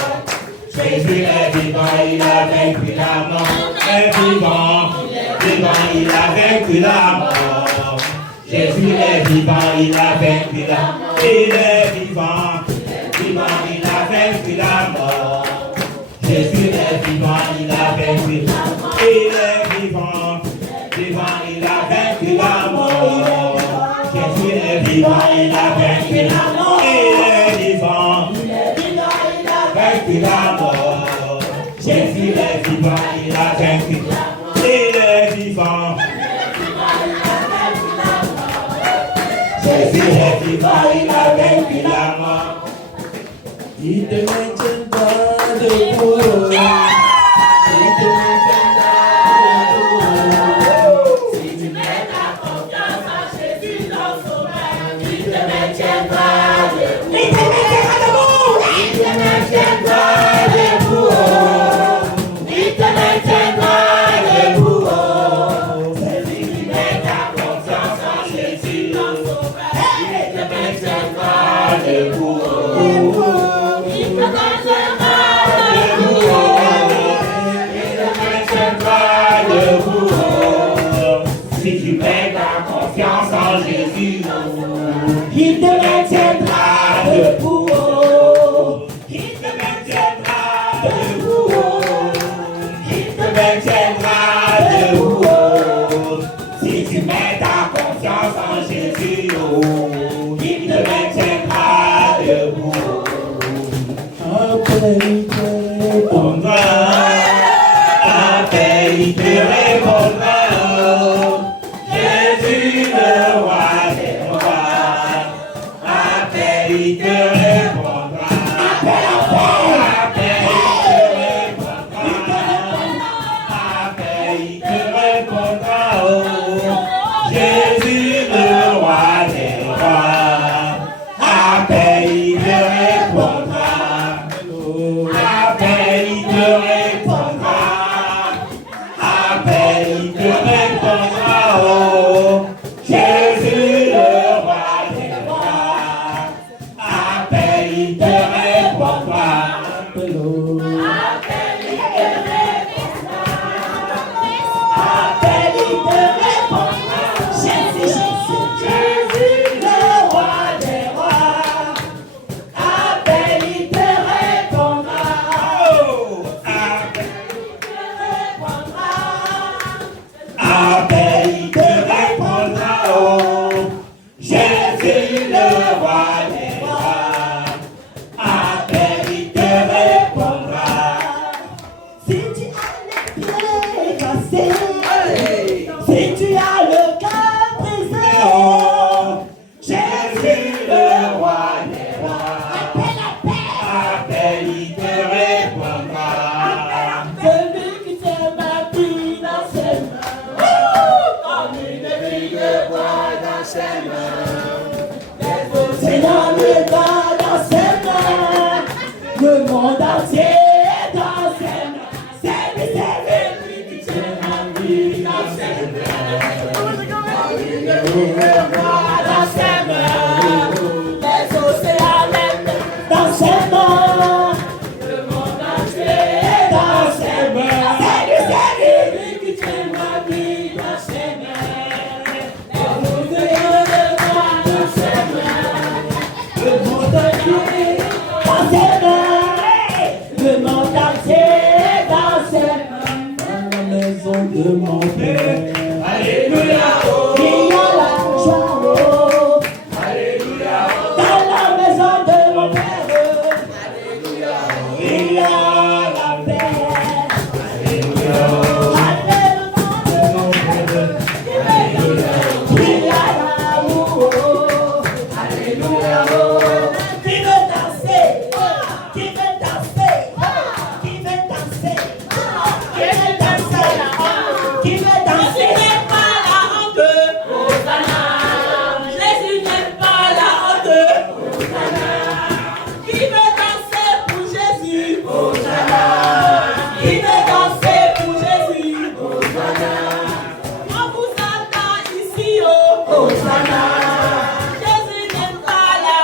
Jésus est vivant, il a vaincu la mort. Il est vivant, il a vaincu la mort. Jésus est vivant, il a vaincu la mort. Il est vivant, il a vaincu la mort. Jésus est vivant, il a vaincu la mort. Il est vivant, il a vaincu la mort. Jésus est vivant, il a vaincu la mort. Il est vivant, il a vaincu la mort. Jésus est vivant, il a vaincu la mort. Il est vivant, il a vaincu la mort. Jésus est vivant, il a vaincu la mort. Il est vivant. Jésus est vivant, il a vaincu la mort. Il te maintiendra debout. Il te maintiendra debout. Si tu mets ta confiance en Jésus, ton sauveur, il te maintiendra debout. Il te maintiendra debout. Il te maintiendra debout. Il te maintiendra debout. Celui qui met ta confiance en Jésus, ton sauveur, il te maintiendra debout. Si tu mets ta confiance en Jésus, il te maintiendra debout. debout, oh. Il te maintiendra debout, oh. Il te maintiendra debout, oh. Si tu mets ta confiance en Jésus, oh. Il te maintiendra debout, oh. Après il te répondra, après il te répondra, oh. Jésus le roi des rois, après il te répondra, après il te répondra, oh. Jésus le roi des rois, après il te répondra, après il te répondra, après il te répondra, oh. Jésus le roi des rois, après il te répondra, après il te répondra, après il te répondra, Jésus, Jésus le roi des rois, après il te répondra, oh. Après il te répondra, après il te répondra, oh. Jésus le roi des rois, après il te répondra. Si tu as les pieds cassés, si tu as le cœur brisé, oh. Jésus le roi des rois, après il te répondra. Celui qui tient ma vie dans ses mains, comme une vie de bois dans ses mains. C'est dans le bas dans ses mains, le monde entier est dans ses mains. C'est lui qui tient ma vie dans ses mains. Comme une vie de bois dans ses mains, les océans dans ses mains, le monde entier est dans ses mains. C'est lui qui tient ma vie dans ses mains. Comme une vie de bois dans ses mains, le monde entier dans ses mains, le monde entier dans ses mains. Dans la maison de mon Père, alléluia, oh. Il y a la joie, oh. Alléluia, oh. Dans la maison de mon Père, alléluia, oh. Il y a la paix, alléluia, oh. Alléluia, de mon Père, alléluia, oh. Il y a l'amour, oh. Alléluia, oh. Qui veut danser, qui veut danser, qui veut danser, qui veut danser, qui veut danser. Jésus n'aime pas la honte, Hosanna. Jésus n'aime pas la honte, Hosanna. Qui veut danser pour Jésus, Hosanna. Qui veut danser pour Jésus, Hosanna. On vous attend ici, oh, Hosanna. Jésus n'aime pas la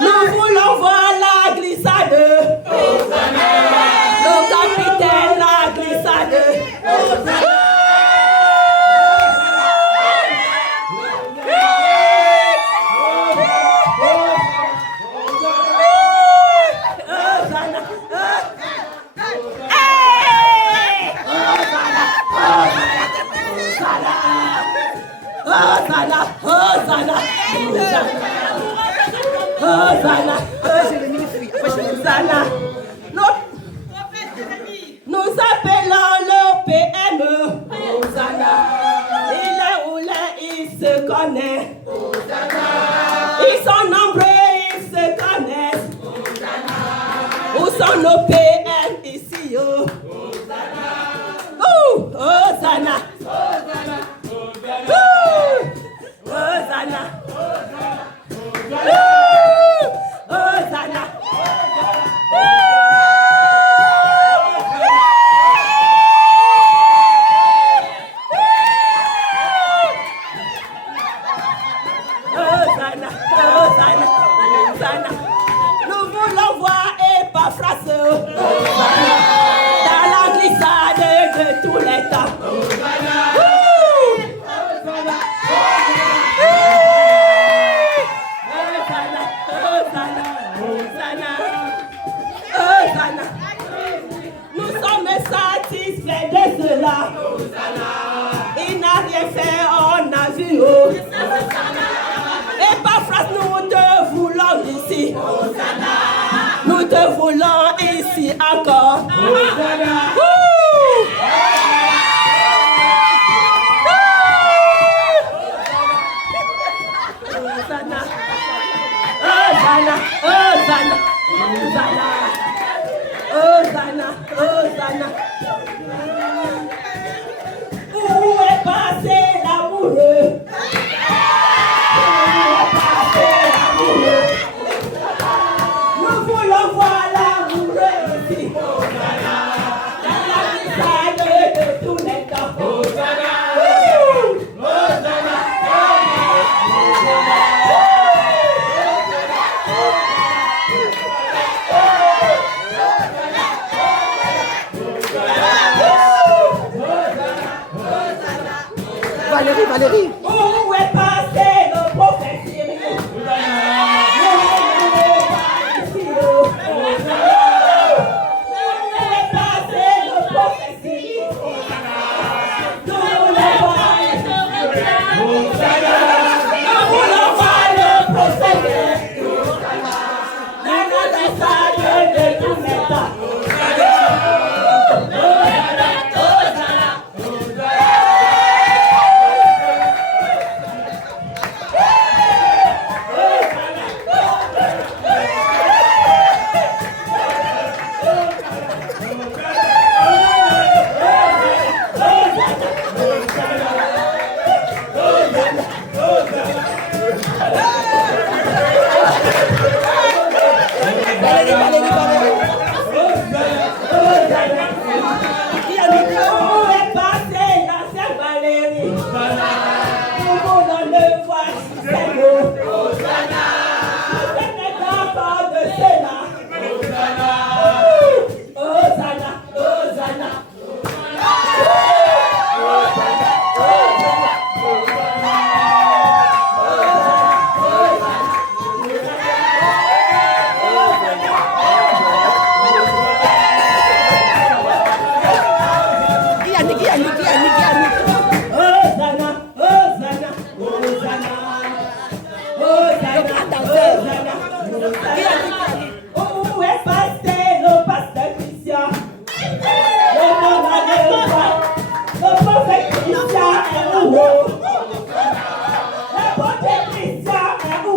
Nous voulons voir la glissade. Le capitaine, la glissade. Hosanna, Hosanna, Hosanna, Hosanna. Nous appelons le PM. Hosanna. Il est où là, il se connaît. Ils sont nombreux, ils se connaissent. Où sont nos PM ici? Hosanna. Hosanna. Hosanna. Hosanna. Hosanna. Nous voulons voir Epaphras dans la glissade de tous les temps. Nous sommes satisfaits de cela. Il n'a rien fait, on a vu. Hosanna, Hosanna, Hosanna, Hosanna, Hosanna. Où est passé l'amoureux? Où est passé l'amoureux? Nous voulons voir l'amoureux ici. Dans la visage de tous les temps. Hosanna, Hosanna, Valérie. Où est passé le prophète Syrien? Où est passé le pasteur Christian? Le monde a le droit. Le prophète Christian est où? Le prophète Christian est où?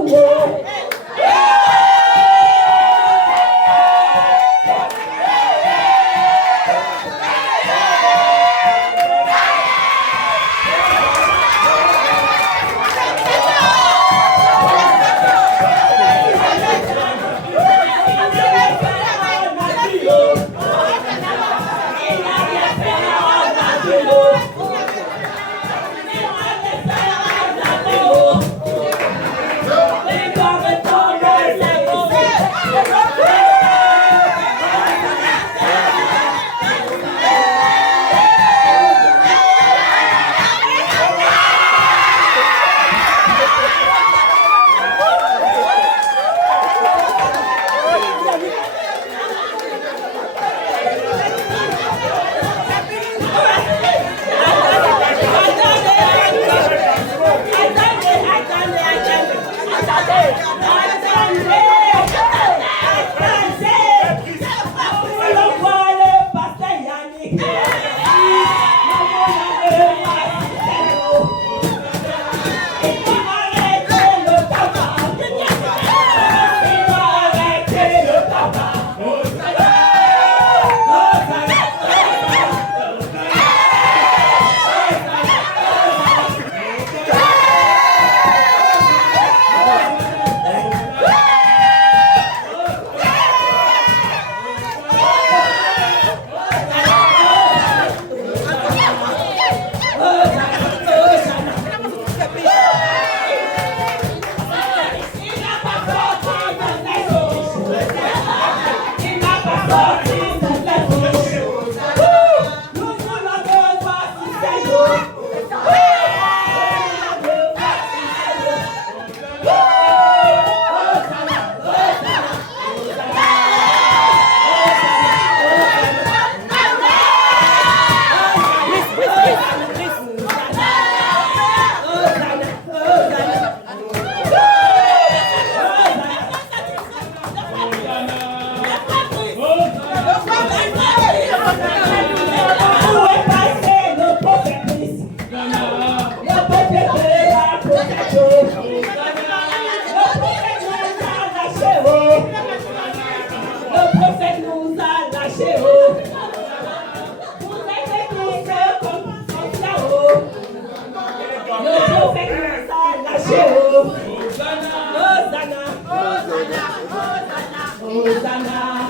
Hosanna,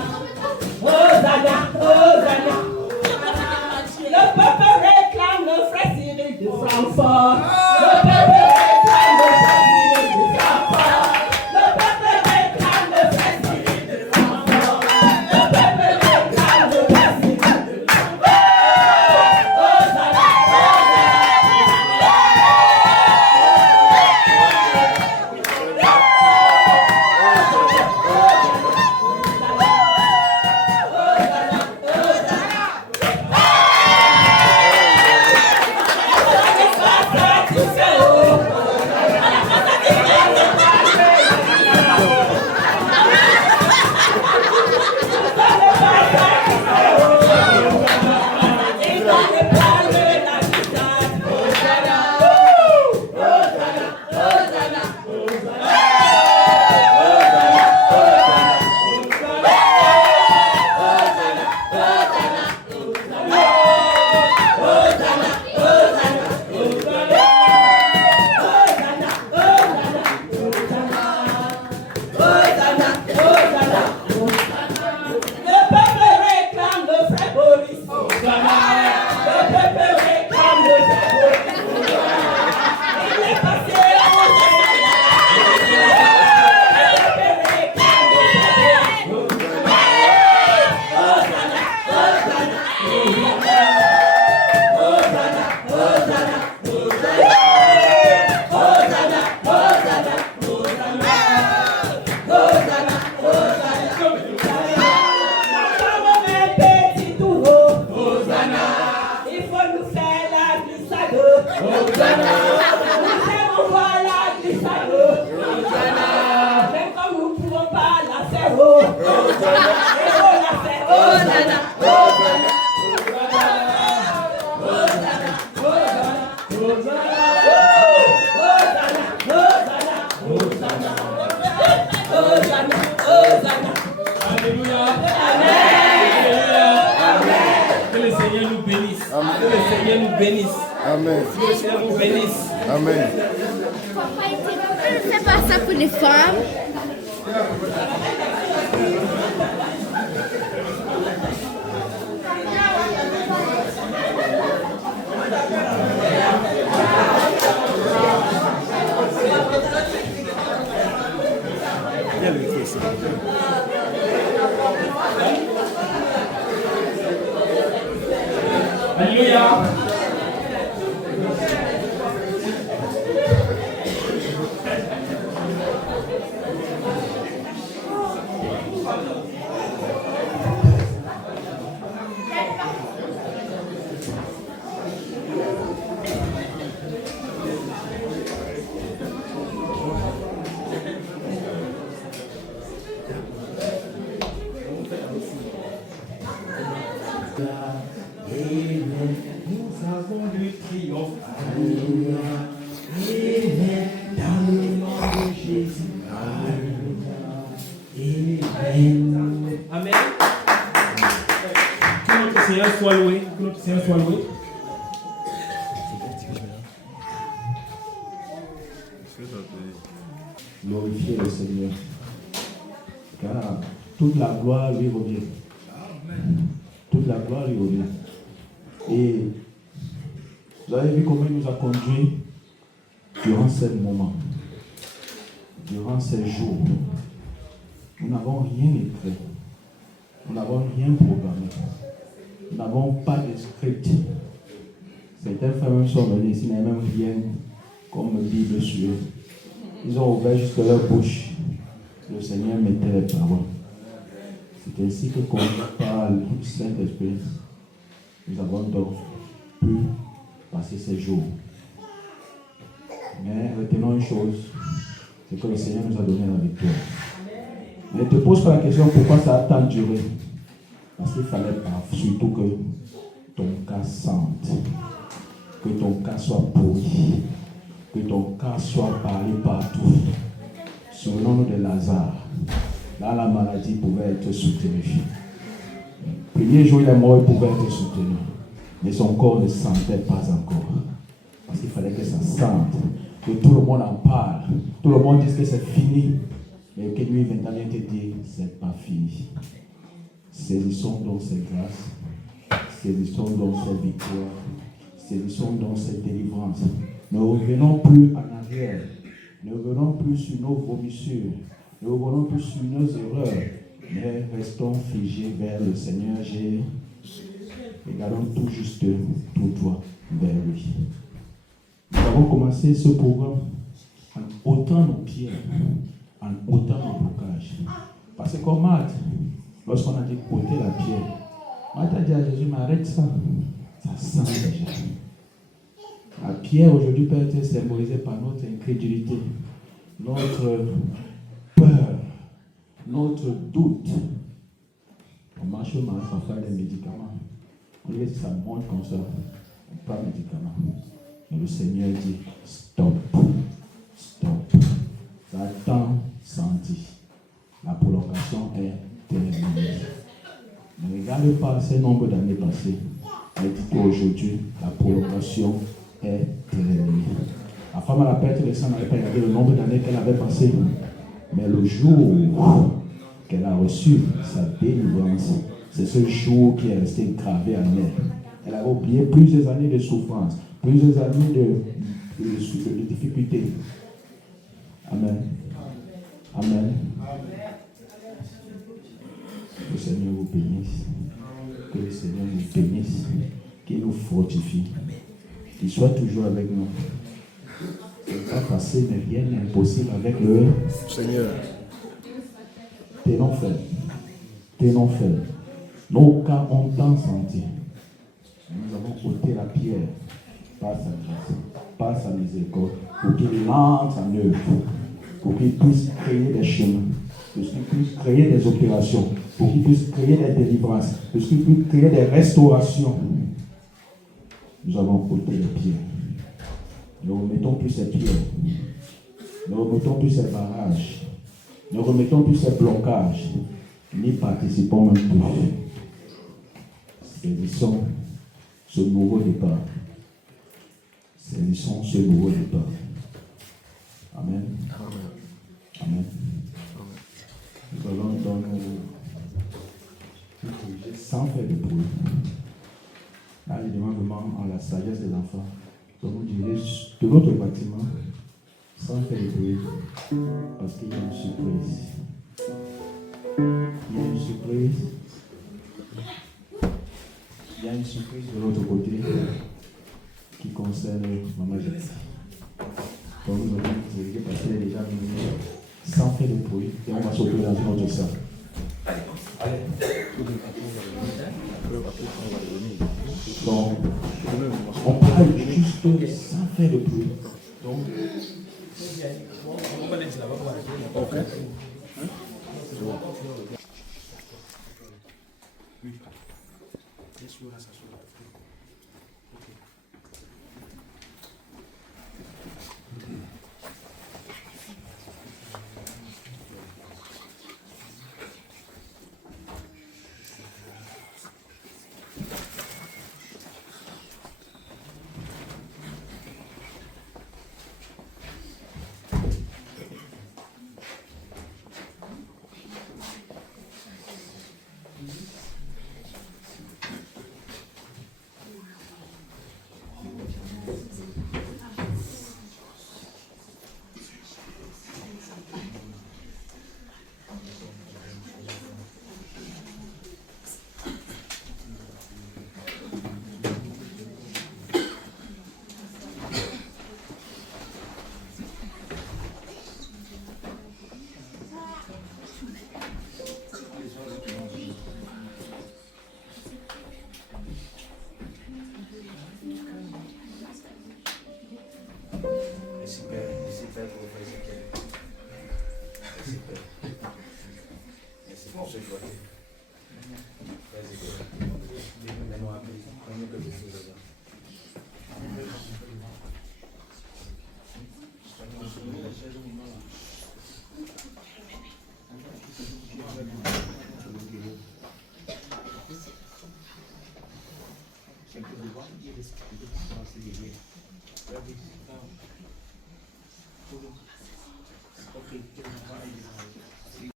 Hosanna, Hosanna. Le peuple réclame le frère Cyril de Francfort. Le peuple réclame le frère Cyril de Francfort. Le peuple réclame le frère Cyril de Francfort. Le peuple réclame le frère Cyril de Francfort. Hosanna, Amen. Amen. Ne fais pas ça pour les femmes. Alléluia. Nous avons le triomphe. Alléluia. Amen. Dans le nom de Jésus. Alléluia. Amen. Amen. Que notre Seigneur soit loué. Que notre Seigneur soit loué. Glorifiez le Seigneur. Car toute la gloire lui revient. Toute la gloire lui revient. Et vous avez vu comment il nous a conduits durant ces moments, durant ces jours. Nous n'avons rien écrit. Nous n'avons rien programmé. Nous n'avons pas de script. Certains frères même sont venus ici, n'avaient même rien comme Bible sur eux. Ils ont ouvert juste leur bouche. Le Seigneur mettait les paroles. C'est ainsi que, conduit par le Saint-Esprit, nous avons donc pu passer ces jours. Mais retenons une chose, c'est que le Seigneur nous a donné la victoire. Ne te pose pas la question pourquoi ça a tant duré. Parce qu'il fallait pas, surtout que ton cas sente, que ton cas soit pourri, que ton cas soit parlé partout. Souvenons-nous de Lazare. Là, la maladie pouvait être soutenue. Le premier jour, il est mort, il pouvait être soutenu. Mais son corps ne sentait pas encore. Parce qu'il fallait que ça sente, que tout le monde en parle. Tout le monde dise que c'est fini. Mais que lui maintenant vient te dire, c'est pas fini. Saisissons donc cette grâce, saisissons donc cette victoire, saisissons donc cette délivrance. Ne revenons plus en arrière, ne revenons plus sur nos vomissures, ne revenons plus sur nos erreurs, mais restons figés vers le Seigneur Jésus et gardons tout juste tout droit vers lui. Nous avons commencé ce programme en ôtant nos pierres, en ôtant nos blocages. Parce que comme Marthe, lorsqu'on a dit ôter la pierre, Marthe a dit à Jésus, mais arrête ça, ça sent déjà. La pierre aujourd'hui peut être symbolisée par notre incrédulité, notre peur, notre doute. On marche au marché, on fait des médicaments. On dit que ça monte comme ça, on prend des médicaments. Mais le Seigneur dit, stop, stop. Ça a tant senti. La prolongation est terminée. Ne regarde pas ce nombre d'années passées. Mais dit qu'aujourd'hui, la prolongation est terminée. La femme à la perte de sang n'avait pas regardé le nombre d'années qu'elle avait passé. Mais le jour qu'elle a reçu sa délivrance, c'est ce jour qui est resté gravé en elle. Elle a oublié plusieurs années de souffrance, plusieurs années de difficultés. Amen. Amen. Que le Seigneur vous bénisse. Que le Seigneur nous bénisse. Qu'il nous fortifie. Qu'il soit toujours avec nous. Ce n'est pas facile, mais rien n'est impossible avec le Seigneur. Tenons ferme. Tenons ferme. Nos cas ont tant senti. Nous avons ôté la pierre par sa grâce, par sa miséricorde, pour qu'il entre en œuvre, pour qu'il puisse créer des chemins, pour qu'il puisse créer des opérations, pour qu'il puisse créer des délivrances, pour qu'il puisse créer des restaurations. Nous avons ôté les pierres. Ne remettons plus ces pierres. Ne remettons plus ces barrages. Ne remettons plus ces blocages. N'y participons même plus. Saisissons ce nouveau départ. Saisissons ce nouveau départ. Amen. Amen. Nous allons donc nous diriger sans faire de bruit. Là, je demande vraiment à la sagesse des enfants. Donc nous diriger de notre bâtiment sans faire de bruit. Parce qu'il y a une surprise. Il y a une surprise. Il y a une surprise de l'autre côté qui concerne Maman Jessie. Donc nous allons nous diriger parce qu'elle est déjà venue sans faire de bruit et on va sauter dans une autre salle. Allez. Donc, on parle juste sans faire de bruit. Donc, ok. Merci.